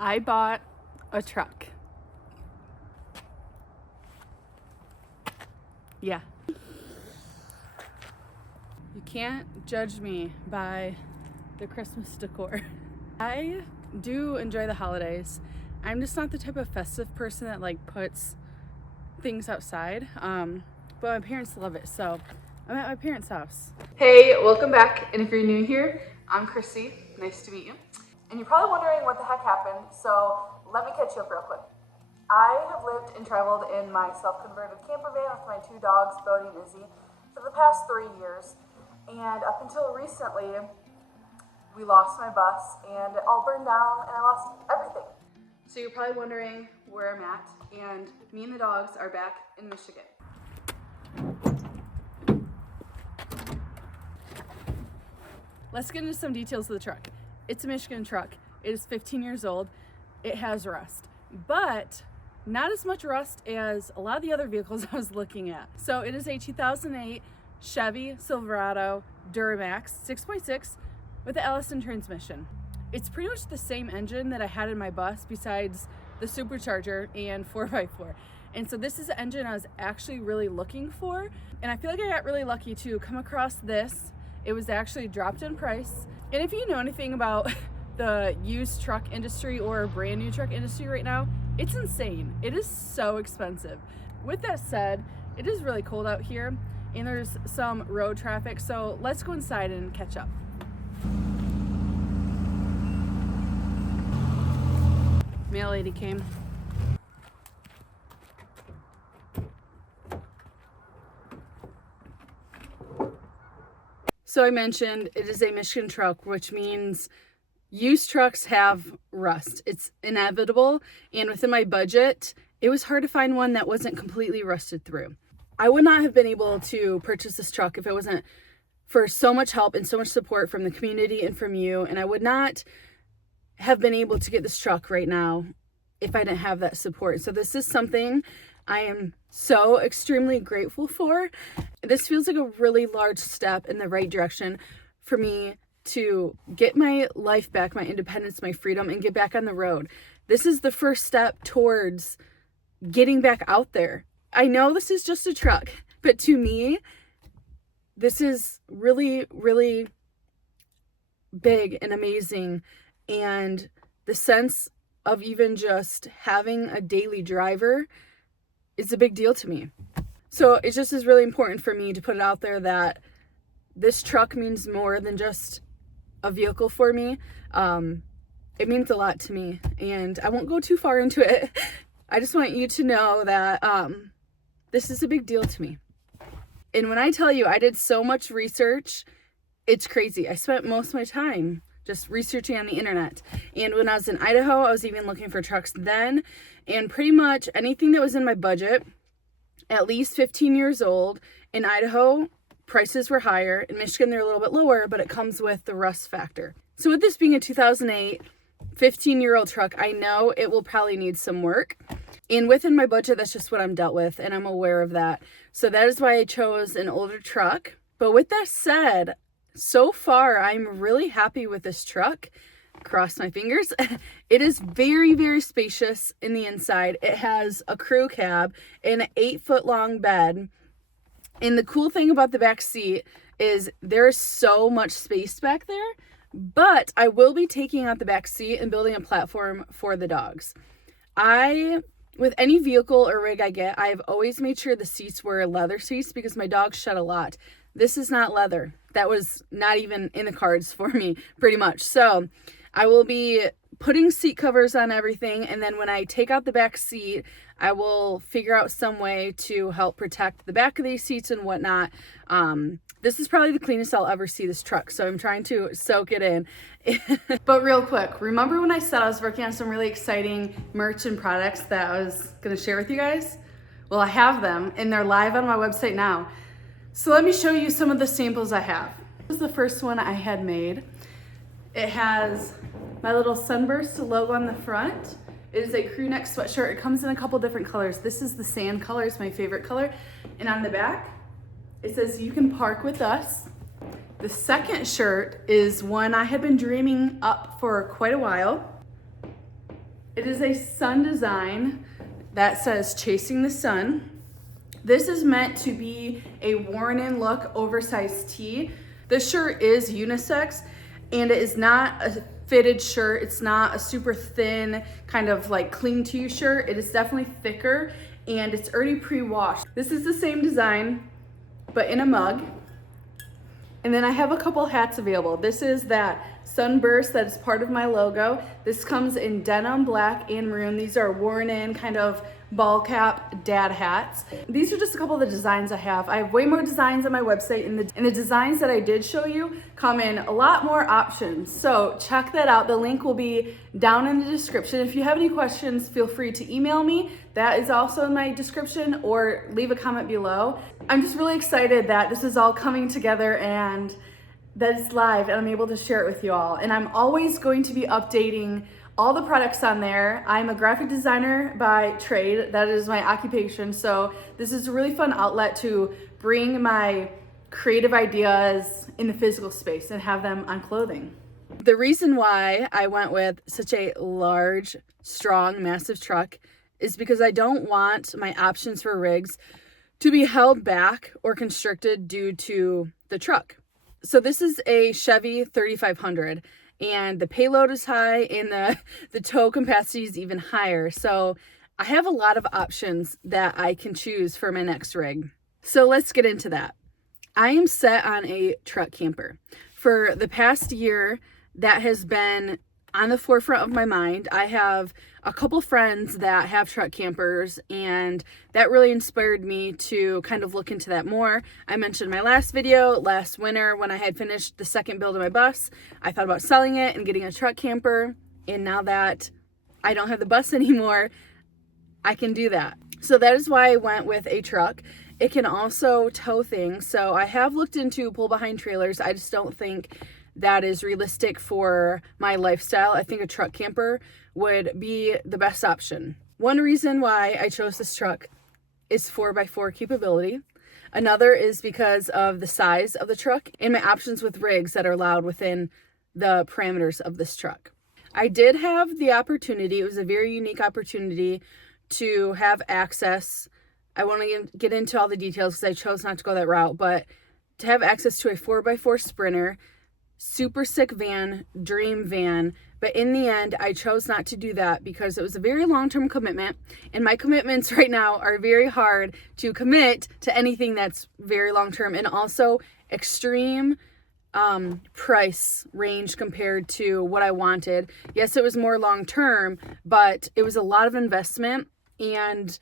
I bought a truck. Yeah. You can't judge me by the Christmas decor. I do enjoy the holidays. I'm just not the type of festive person that like puts things outside. But my parents love it, so I'm at my parents' house. Hey, welcome back. And if you're new here, I'm Krissy. Nice to meet you. And you're probably wondering what the heck happened, so let me catch you up real quick. I have lived and traveled in my self-converted camper van with my two dogs, Bodhi and Izzy, for the past 3 years. And up until recently, we lost my bus and it all burned down and I lost everything. So you're probably wondering where I'm at, and me and the dogs are back in Michigan. Let's get into some details of the truck. It's a Michigan truck. It is 15 years old. It has rust, but not as much rust as a lot of the other vehicles I was looking at. So it is a 2008 Chevy Silverado Duramax 6.6 with the Allison transmission. It's pretty much the same engine that I had in my bus besides the supercharger and 4x4. And so this is the engine I was actually really looking for. And I feel like I got really lucky to come across this. It was actually dropped in price. And if you know anything about the used truck industry or brand new truck industry right now, it's insane. It is so expensive. With that said, it is really cold out here and there's some road traffic. So let's go inside and catch up. Mail lady came. So I mentioned it is a Michigan truck, which means used trucks have rust. It's inevitable, and within my budget, it was hard to find one that wasn't completely rusted through. I would not have been able to purchase this truck if it wasn't for so much help and so much support from the community and from you, and I would not have been able to get this truck right now if I didn't have that support. So this is something I am so extremely grateful for. This feels like a really large step in the right direction for me to get my life back, my independence, my freedom, and get back on the road. This is the first step towards getting back out there. I know this is just a truck, but to me, this is really, really big and amazing. And the sense of even just having a daily driver is a big deal to me. So it just is really important for me to put it out there that this truck means more than just a vehicle for me. It means a lot to me, and I won't go too far into it. I just want you to know that this is a big deal to me. And when I tell you I did so much research, it's crazy. I spent most of my time just researching on the internet. And when I was in Idaho, I was even looking for trucks then. And pretty much anything that was in my budget, at least 15 years old. In Idaho, prices were higher. In Michigan, they're a little bit lower, but it comes with the rust factor. So with this being a 2008 15-year-old truck, I know it will probably need some work. And within my budget, that's just what I'm dealt with, and I'm aware of that. So that is why I chose an older truck. But with that said, so far, I'm really happy with this truck. Cross my fingers. It is very, very spacious in the inside. It has a crew cab and an 8-foot long bed. And the cool thing about the back seat is there's so much space back there, but I will be taking out the back seat and building a platform for the dogs. With any vehicle or rig I get, I've always made sure the seats were leather seats because my dogs shed a lot. This is not leather. That was not even in the cards for me, pretty much. So I will be putting seat covers on everything, and then when I take out the back seat, I will figure out some way to help protect the back of these seats and whatnot. This is probably the cleanest I'll ever see this truck, so I'm trying to soak it in. But real quick, remember when I said I was working on some really exciting merch and products that I was going to share with you guys? Well, I have them, and they're live on my website now. So let me show you some of the samples I have. This is the first one I had made. It has my little Sunburst logo on the front. It is a crew neck sweatshirt. It comes in a couple different colors. This is the sand color, it's my favorite color. And on the back, it says, "You can park with us." The second shirt is one I had been dreaming up for quite a while. It is a sun design that says Chasing the Sun. This is meant to be a worn-in look oversized tee. This shirt is unisex and it is not a fitted shirt. It's not a super thin kind of like cling to you shirt. It is definitely thicker and it's already pre-washed. This is the same design, but in a mug. And then I have a couple hats available. This is that sunburst that is part of my logo. This comes in denim, black, and maroon. These are worn in kind of ball cap dad hats. These are just a couple of the designs I have. I have way more designs on my website, and the designs that I did show you come in a lot more options. So check that out. The link will be down in the description. If you have any questions, feel free to email me. That is also in my description, or leave a comment below. I'm just really excited that this is all coming together and that it's live and I'm able to share it with you all. And I'm always going to be updating all the products on there. I'm a graphic designer by trade. That is my occupation. So this is a really fun outlet to bring my creative ideas in the physical space and have them on clothing. The reason why I went with such a large, strong, massive truck is because I don't want my options for rigs to be held back or constricted due to the truck. So this is a Chevy 3500 and the payload is high and the tow capacity is even higher. So I have a lot of options that I can choose for my next rig. So let's get into that. I am set on a truck camper. For the past year, that has been on the forefront of my mind. I have a couple friends that have truck campers and that really inspired me to kind of look into that more. I mentioned in my last video, last winter when I had finished the second build of my bus, I thought about selling it and getting a truck camper. And now that I don't have the bus anymore, I can do that. So that is why I went with a truck. It can also tow things. So I have looked into pull behind trailers. I just don't think that is realistic for my lifestyle. I think a truck camper would be the best option. One reason why I chose this truck is 4x4 capability. Another is because of the size of the truck and my options with rigs that are allowed within the parameters of this truck. I did have the opportunity, it was a very unique opportunity to have access. I want to get into all the details because I chose not to go that route, but to have access to a 4x4 Sprinter, super sick van, dream van. But in the end, I chose not to do that because it was a very long-term commitment. And my commitments right now are very hard to commit to anything that's very long-term and also extreme price range compared to what I wanted. Yes, it was more long-term, but it was a lot of investment and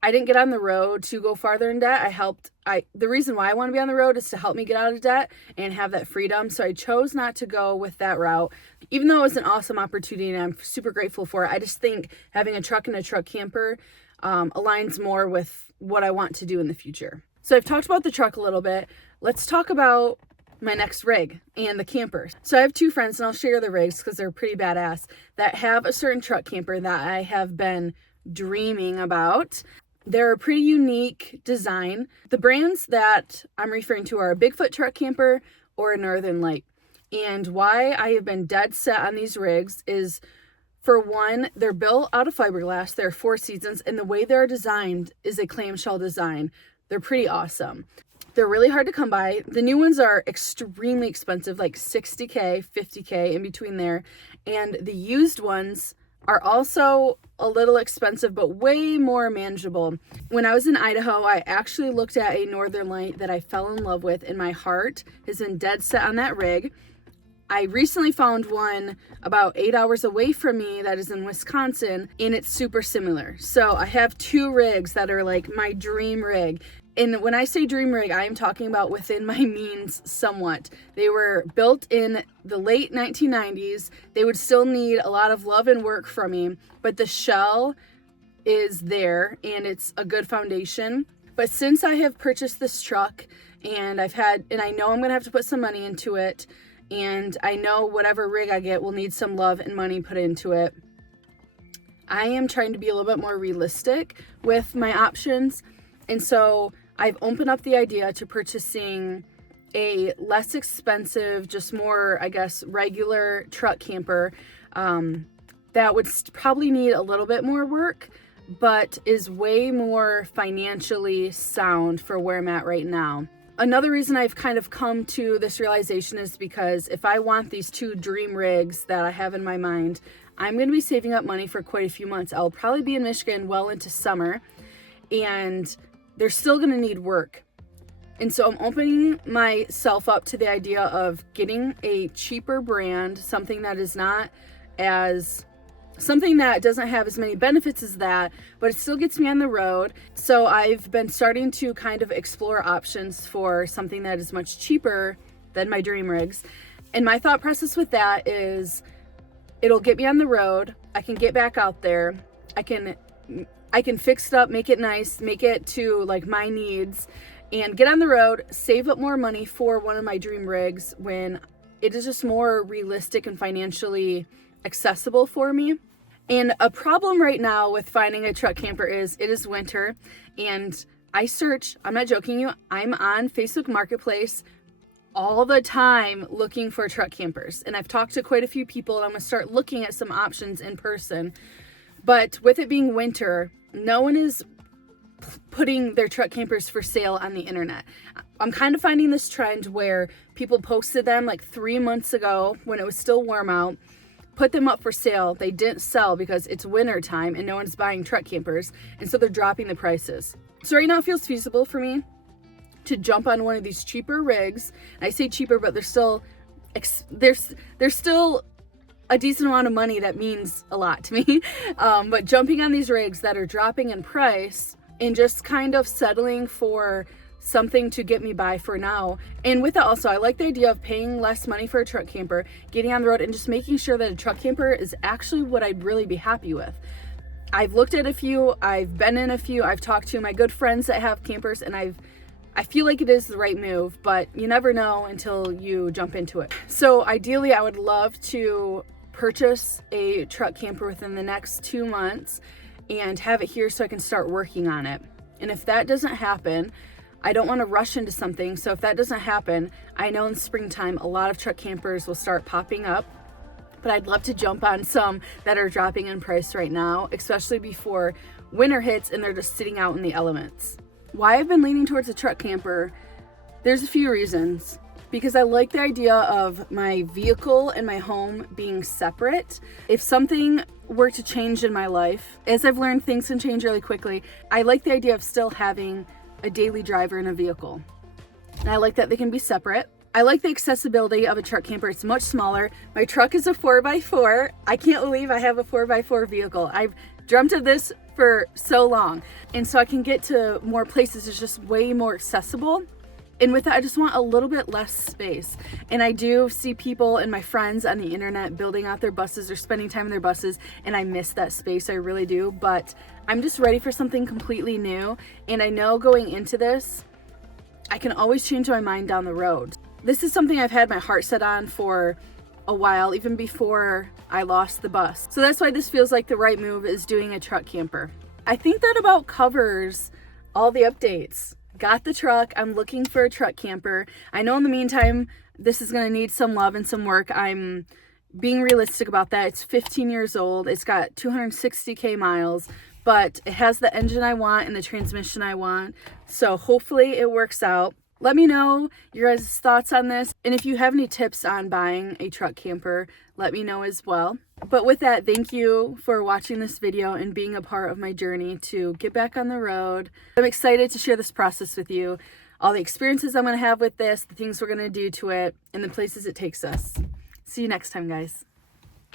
I didn't get on the road to go farther in debt. The reason why I want to be on the road is to help me get out of debt and have that freedom. So I chose not to go with that route, even though it was an awesome opportunity and I'm super grateful for it. I just think having a truck and a truck camper aligns more with what I want to do in the future. So I've talked about the truck a little bit. Let's talk about my next rig and the camper. So I have two friends and I'll share the rigs because they're pretty badass that have a certain truck camper that I have been dreaming about. They're a pretty unique design. The brands that I'm referring to are a Bigfoot truck camper or a Northern Light. And why I have been dead set on these rigs is, for one, they're built out of fiberglass. They're 4 seasons, and the way they're designed is a clamshell design. They're pretty awesome. They're really hard to come by. The new ones are extremely expensive, like $60K, $50K, in between there. And the used ones are also a little expensive, but way more manageable. When I was in Idaho, I actually looked at a Northern Light that I fell in love with, and my heart has been dead set on that rig. I recently found one about 8 hours away from me that is in Wisconsin, and it's super similar. So I have 2 rigs that are like my dream rig. And when I say dream rig, I am talking about within my means somewhat. They were built in the late 1990s. They would still need a lot of love and work from me, but the shell is there and it's a good foundation. But since I have purchased this truck and I know I'm gonna have to put some money into it, and I know whatever rig I get will need some love and money put into it, I am trying to be a little bit more realistic with my options. And so I've opened up the idea to purchasing a less expensive, just more, I guess, regular truck camper. that would probably need a little bit more work, but is way more financially sound for where I'm at right now. Another reason I've kind of come to this realization is because if I want these 2 dream rigs that I have in my mind, I'm going to be saving up money for quite a few months. I'll probably be in Michigan well into summer, and they're still going to need work. And so I'm opening myself up to the idea of getting a cheaper brand, something that doesn't have as many benefits as that, but it still gets me on the road. So I've been starting to kind of explore options for something that is much cheaper than my dream rigs. And my thought process with that is it'll get me on the road. I can get back out there. I can fix it up, make it nice, make it to like my needs, and get on the road, save up more money for one of my dream rigs when it is just more realistic and financially accessible for me. And a problem right now with finding a truck camper is it is winter, and I'm not joking you, I'm on Facebook Marketplace all the time looking for truck campers. And I've talked to quite a few people, and I'm going to start looking at some options in person. But with it being winter, no one is putting their truck campers for sale on the internet. I'm kind of finding this trend where people posted them like 3 months ago when it was still warm out, put them up for sale. They didn't sell because it's winter time and no one's buying truck campers, and so they're dropping the prices. So right now it feels feasible for me to jump on one of these cheaper rigs. I say cheaper, but there's still a decent amount of money that means a lot to me. But jumping on these rigs that are dropping in price and just kind of settling for something to get me by for now. And with that also, I like the idea of paying less money for a truck camper, getting on the road, and just making sure that a truck camper is actually what I'd really be happy with. I've looked at a few, I've been in a few, I've talked to my good friends that have campers, and I feel like it is the right move, but you never know until you jump into it. So ideally, I would love to purchase a truck camper within the next 2 months and have it here so I can start working on it. And if that doesn't happen, I don't want to rush into something. So if that doesn't happen, I know in springtime, a lot of truck campers will start popping up, but I'd love to jump on some that are dropping in price right now, especially before winter hits and they're just sitting out in the elements. Why I've been leaning towards a truck camper, there's a few reasons. Because I like the idea of my vehicle and my home being separate. If something were to change in my life, as I've learned things can change really quickly, I like the idea of still having a daily driver in a vehicle. And I like that they can be separate. I like the accessibility of a truck camper. It's much smaller. My truck is a 4x4. I can't believe I have a 4x4 vehicle. I've dreamt of this for so long. And so I can get to more places. It's just way more accessible. And with that, I just want a little bit less space. And I do see people and my friends on the internet building out their buses or spending time in their buses, and I miss that space, I really do. But I'm just ready for something completely new. And I know going into this, I can always change my mind down the road. This is something I've had my heart set on for a while, even before I lost the bus. So that's why this feels like the right move, is doing a truck camper. I think that about covers all the updates. Got the truck. I'm looking for a truck camper. I know in the meantime, this is going to need some love and some work. I'm being realistic about that. It's 15 years old. It's got 260K miles, but it has the engine I want and the transmission I want. So hopefully it works out. Let me know your guys' thoughts on this. And if you have any tips on buying a truck camper, let me know as well. But with that, thank you for watching this video and being a part of my journey to get back on the road. I'm excited to share this process with you, all the experiences I'm going to have with this, the things we're going to do to it, and the places it takes us. See you next time, guys.